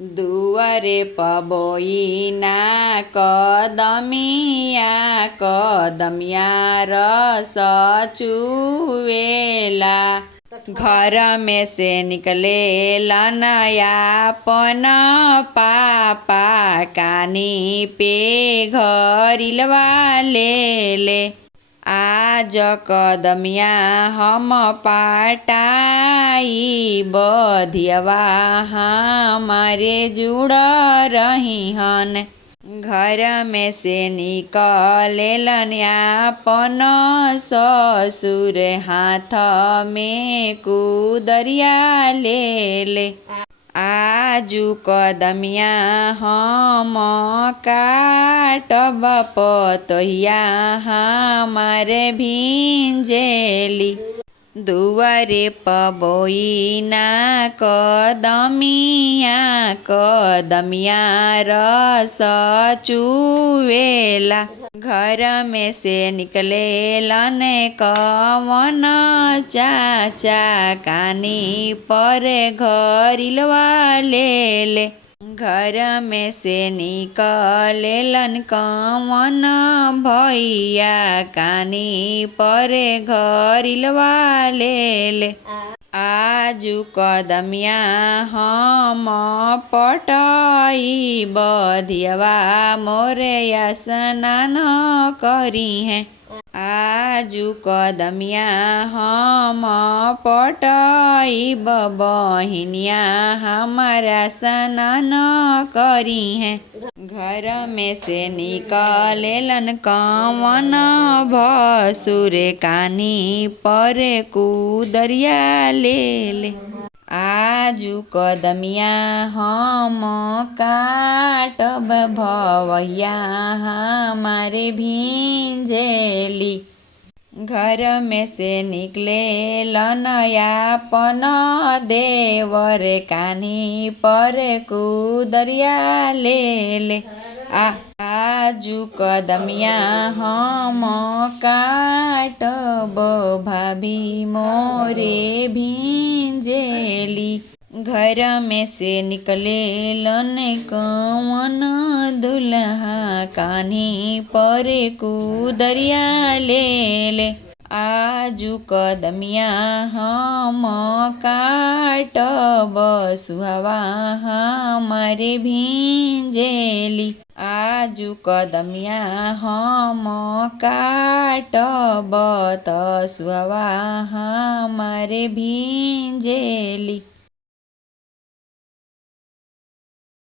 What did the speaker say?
दुआरे पबोइना कदमिया कदमिया रस चुवेला। घर में से निकले लनयापन पापा कानी पे घरिलवा ले। आज कदमिया हम पाटाई बधियवा हमारे जुड़ रही हन। घर में से निकलेलन यापन ससुर हाथ में कुदरिया ले। आजू कदमिया हम काटब पतोहिया हमारे भिंजेली। दुआरे पबोइना कदमिया कदमिया रस चुवेला। घर में से निकले लन कवन चाचा कानी पर घरिलवा ले। घर में से निकलेलन कवन भैया कानी पर घरिलवा ले। आजू कदमिया हम पटाई बधियवा मोरे स्नान करी हैं। आजू कदमिया हम पटाई बहिनिया हमारा स्नान करी हैं। घर में से निकलेलन कवन भसुर कानी पर कुदरिया ले। आजू कदमिया हम काटब भवैया हमारे भिंजेली। घर में से निकले लनयापन देवर कानी पर कुदरिया ले। आजू कदमिया हम काटब भाभी मोरे भिंजेली। घर में से निकले लन कवन दुल्हा कान्ही पर कुदरिया ले। आजू कदमिया हम काटब सुहवा हमारे भिंजेली। आजू कदमिया हम काटब त सुहवा हमारे भिंजेली।